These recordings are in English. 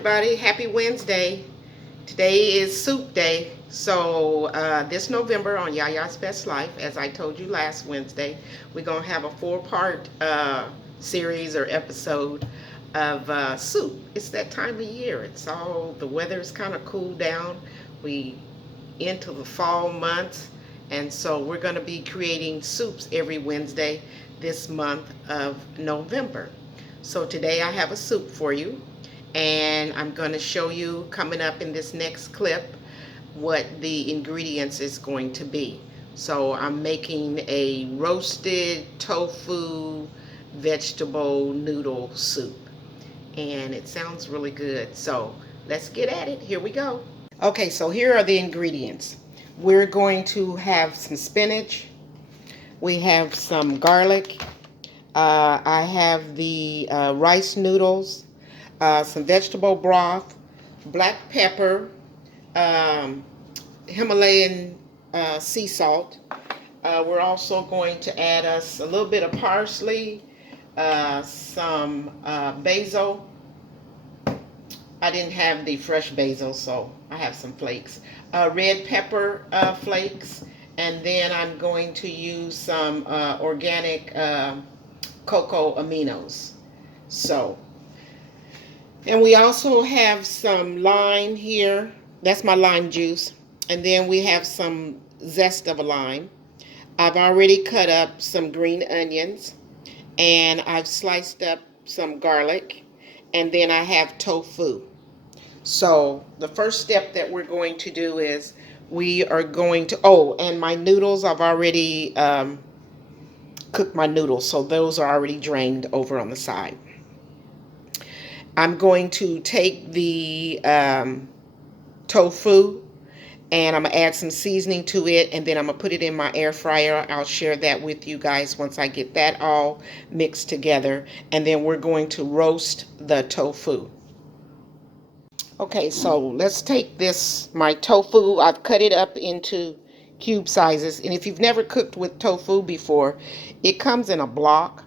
everybody, happy Wednesday. Today is soup day. So this November on Yaya's Best Life, as I told you last Wednesday, we're going to have a 4-part series or episode of soup. It's that time of year. The weather's kind of cooled down. We into the fall months, and so we're going to be creating soups every Wednesday this month of November. So today I have a soup for you, and I'm going to show you coming up in this next clip what the ingredients is going to be. So I'm making a roasted tofu vegetable noodle soup, and it sounds really good. So let's get at it. Here we go. Okay, so here are the ingredients. We're going to have some spinach. We have some garlic. I have the rice noodles, some vegetable broth, black pepper, Himalayan sea salt. We're also going to add us a little bit of parsley, some basil. I didn't have the fresh basil, so I have some flakes. Red pepper flakes, and then I'm going to use some organic cocoa aminos. And we also have some lime here. That's my lime juice. And then we have some zest of a lime. I've already cut up some green onions, and I've sliced up some garlic, and then I have tofu. So the first step that we're going to do is we are going to, and my noodles, I've already cooked my noodles, so those are already drained over on the side. I'm going to take the tofu, and I'm going to add some seasoning to it, and then I'm going to put it in my air fryer. I'll share that with you guys once I get that all mixed together, and then we're going to roast the tofu. Okay, so let's take my tofu. I've cut it up into cube sizes, and if you've never cooked with tofu before, it comes in a block,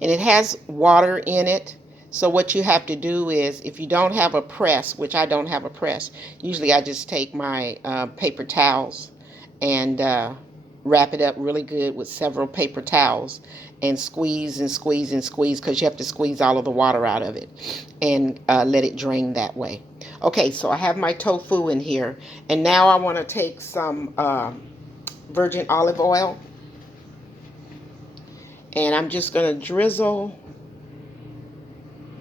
and it has water in it. So what you have to do is, if you don't have a press, which I don't have a press, usually I just take my paper towels and wrap it up really good with several paper towels and squeeze and squeeze and squeeze, because you have to squeeze all of the water out of it and let it drain that way. Okay, so I have my tofu in here, and now I want to take some virgin olive oil, and I'm just going to drizzle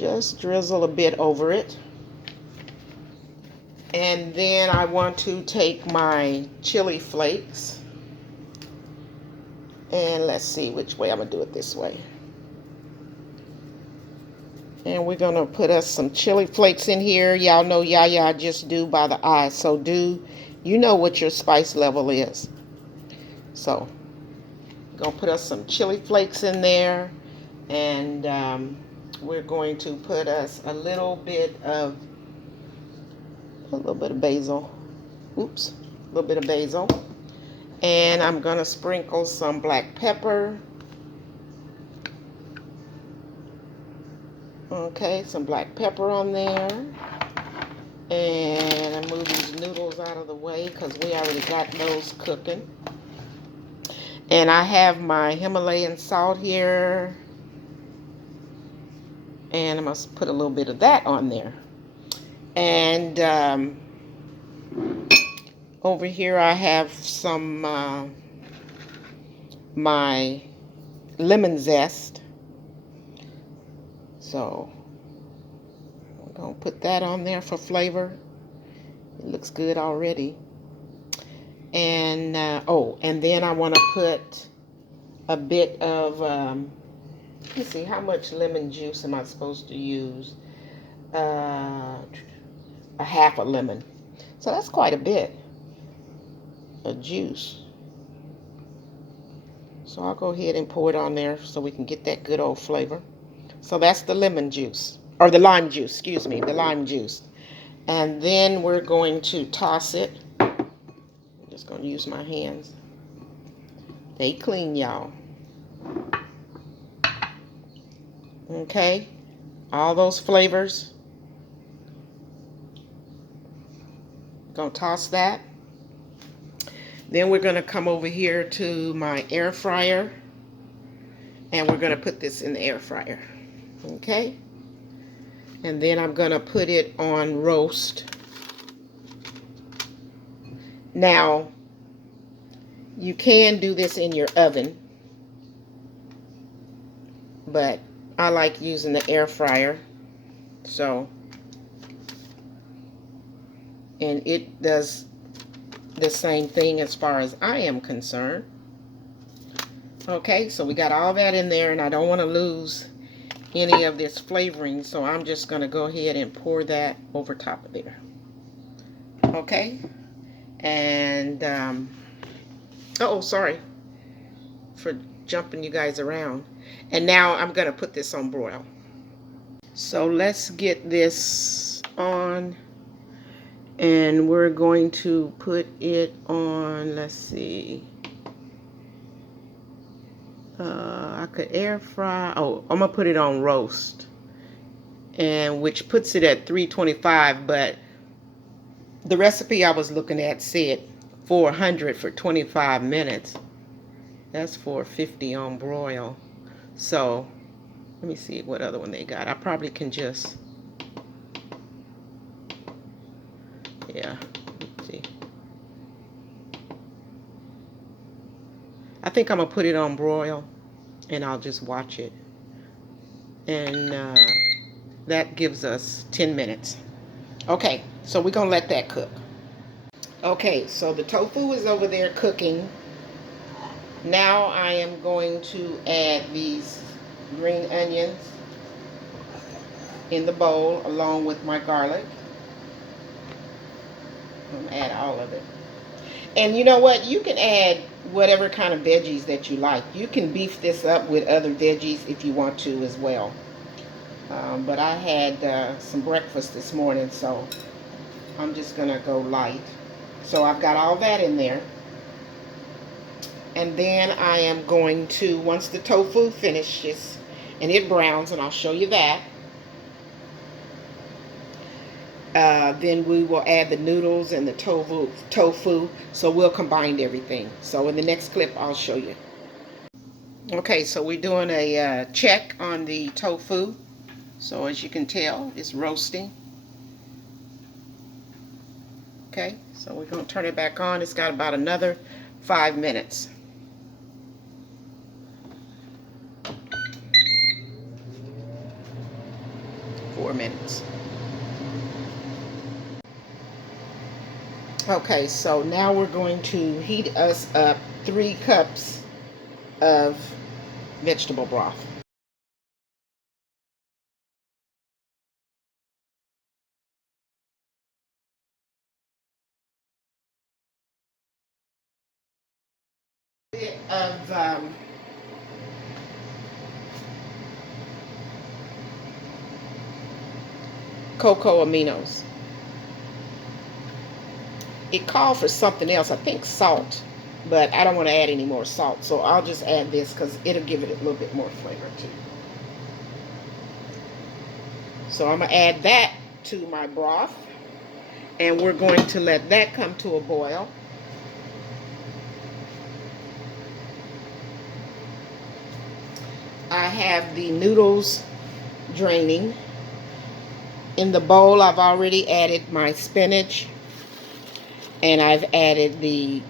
a bit over it. And then I want to take my chili flakes, and let's see which way I'm going to do it. This way. And we're going to put us some chili flakes in here. Y'all know Yaya just do by the eye. So you know what your spice level is. So we're going to put us some chili flakes in there. And we're going to put us a little bit of basil. Oops. A little bit of basil. And I'm going to sprinkle some black pepper. Okay, some black pepper on there. And I move these noodles out of the way because we already got those cooking. And I have my Himalayan salt here. And I must put a little bit of that on there. And over here I have some my lemon zest. So I'm going to put that on there for flavor. It looks good already. And and then I want to put a bit of let's see, how much lemon juice am I supposed to use? A half a lemon. So that's quite a bit of juice. So I'll go ahead and pour it on there so we can get that good old flavor. So that's the lemon juice, or the lime juice, excuse me, the lime juice. And then we're going to toss it. I'm just going to use my hands. They clean, y'all. Okay, all those flavors Gonna toss that. Then we're gonna come over here to my air fryer, and we're gonna put this in the air fryer. Okay? And then I'm gonna put it on roast. Now, you can do this in your oven, but I like using the air fryer. So, and it does the same thing as far as I am concerned. Okay, so we got all that in there, and I don't want to lose any of this flavoring, so I'm just going to go ahead and pour that over top of there. Okay, and oh, sorry for jumping you guys around. And now I'm going to put this on broil. So let's get this on, and we're going to put it on, let's see, I could air fry. Oh, I'm gonna put it on roast, and which puts it at 325, but the recipe I was looking at said 400 for 25 minutes. That's 450 on broil. So let me see what other one they got. I probably can just, yeah, let's see. I think I'm gonna put it on broil, and I'll just watch it. And that gives us 10 minutes. Okay, so we're gonna let that cook. Okay, so the tofu is over there cooking. Now I am going to add these green onions in the bowl along with my garlic. I'm gonna add all of it. And you know what? You can add whatever kind of veggies that you like. You can beef this up with other veggies if you want to as well. But I had some breakfast this morning, so I'm just going to go light. So I've got all that in there. And then I am going to, once the tofu finishes, and it browns, and I'll show you that, then we will add the noodles and the tofu, so we'll combine everything. So in the next clip, I'll show you. Okay, so we're doing a check on the tofu. So as you can tell, it's roasting. Okay, so we're going to turn it back on. It's got about another 5 minutes. Four minutes. Okay, so now we're going to heat us up 3 cups of vegetable broth. Of cocoa aminos. It called for something else, I think salt, but I don't want to add any more salt, so I'll just add this because it'll give it a little bit more flavor too. So I'm going to add that to my broth, and we're going to let that come to a boil. I have the noodles draining. In the bowl, I've already added my spinach, and I've added the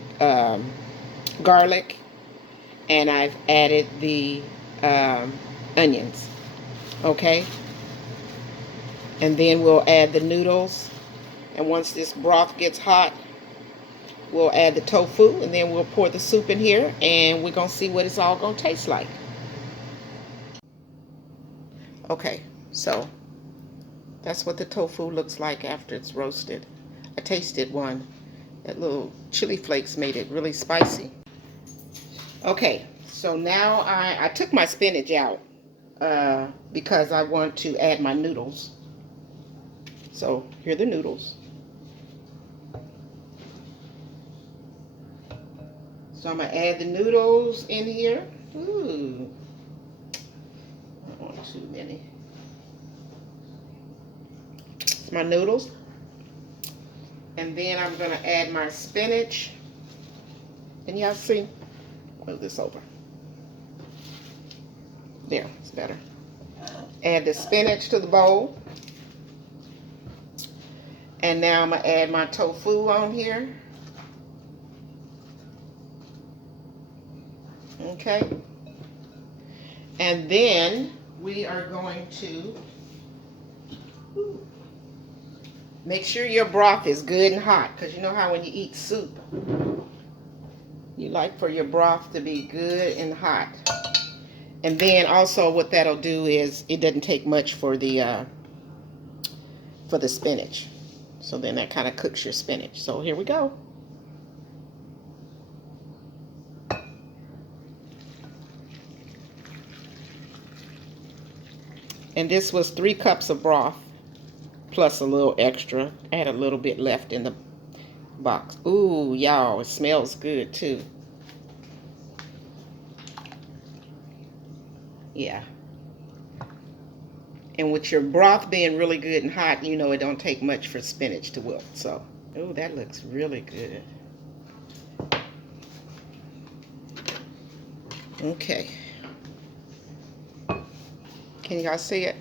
garlic, and I've added the onions. Okay? And then we'll add the noodles, and once this broth gets hot, we'll add the tofu, and then we'll pour the soup in here, and we're going to see what it's all going to taste like. Okay, so that's what the tofu looks like after it's roasted. I tasted one. That little chili flakes made it really spicy. Okay, so now I took my spinach out because I want to add my noodles. So here are the noodles. So I'm going to add the noodles in here. Ooh, I don't want too many. It's my noodles. And then I'm going to add my spinach. Can y'all see? Move this over. There, it's better. Add the spinach to the bowl. And now I'm going to add my tofu on here. Okay. And then we are going to make sure your broth is good and hot, because you know how when you eat soup, you like for your broth to be good and hot. And then also what that'll do is it doesn't take much for the spinach. So then that kind of cooks your spinach. So here we go. And this was 3 cups of broth plus a little extra. I had a little bit left in the box. Ooh, y'all, it smells good too. Yeah. And with your broth being really good and hot, you know it don't take much for spinach to wilt. So, ooh, that looks really good. Okay. Can y'all see it?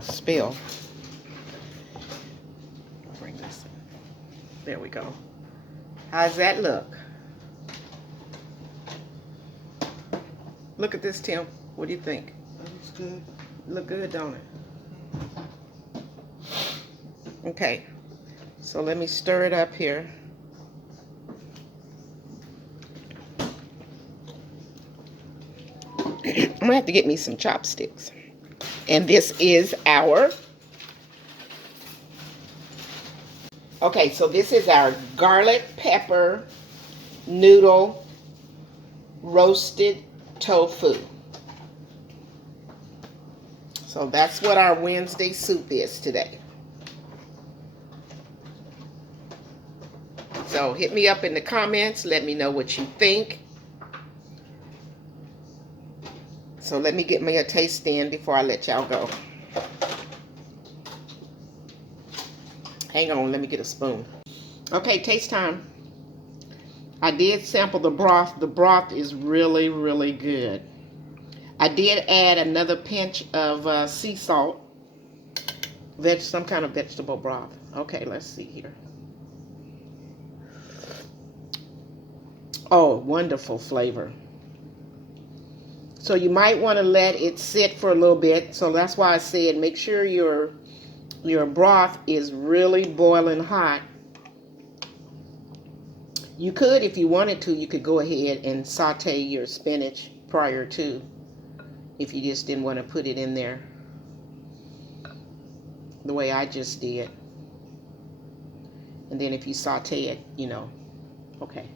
Spill. Bring this in. There we go. How's that look? Look at this, Tim. What do you think? That looks good. Look good, don't it? Okay. So let me stir it up here. I'm gonna have to get me some chopsticks. And this is our, okay, so this is our garlic pepper noodle roasted tofu. So that's what our Wednesday soup is today. So hit me up in the comments, let me know what you think. So let me get me a taste in before I let y'all go. Hang on, let me get a spoon. Okay, taste time. I did sample the broth. The broth is really, really good. I did add another pinch of sea salt. Some kind of vegetable broth. Okay, let's see here. Oh, wonderful flavor. So you might want to let it sit for a little bit. So that's why I said make sure your broth is really boiling hot. You could, if you wanted to, you could go ahead and saute your spinach prior to, if you just didn't want to put it in there the way I just did. And then if you saute it, you know, okay.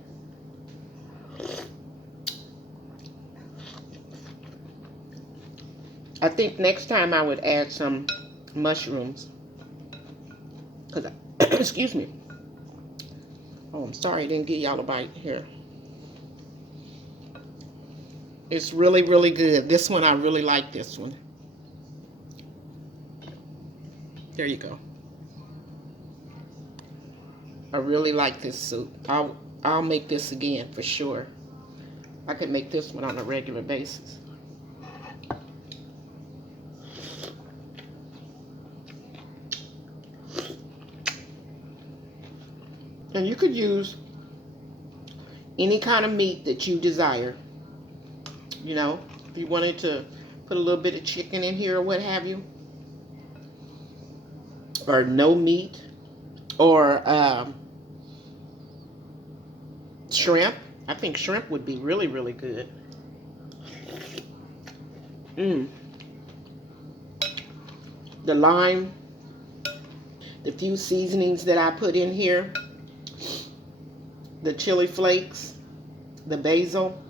I think next time I would add some mushrooms. Cause excuse me. Oh, I'm sorry I didn't give y'all a bite here. It's really, really good. This one, I really like this one. There you go. I really like this soup. I'll make this again for sure. I could make this one on a regular basis. And you could use any kind of meat that you desire. You know, if you wanted to put a little bit of chicken in here or what have you. Or no meat. Or shrimp. I think shrimp would be really, really good. The lime. The few seasonings that I put in here. The chili flakes, the basil,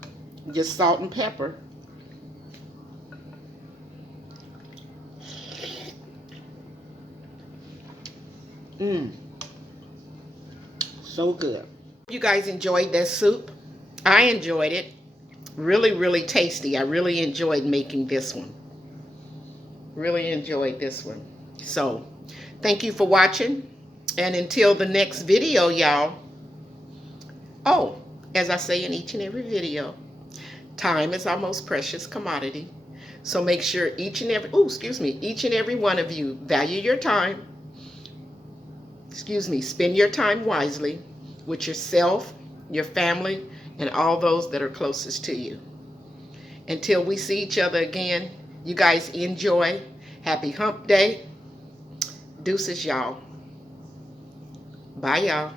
just salt and pepper. So good. You guys enjoyed that soup? I enjoyed it. Really, really tasty. I really enjoyed making this one. Really enjoyed this one. So, thank you for watching. And until the next video, y'all. Oh, as I say in each and every video, time is our most precious commodity. So make sure each and every one of you value your time. Spend your time wisely with yourself, your family, and all those that are closest to you. Until we see each other again, you guys enjoy. Happy hump day. Deuces, y'all. Bye, y'all.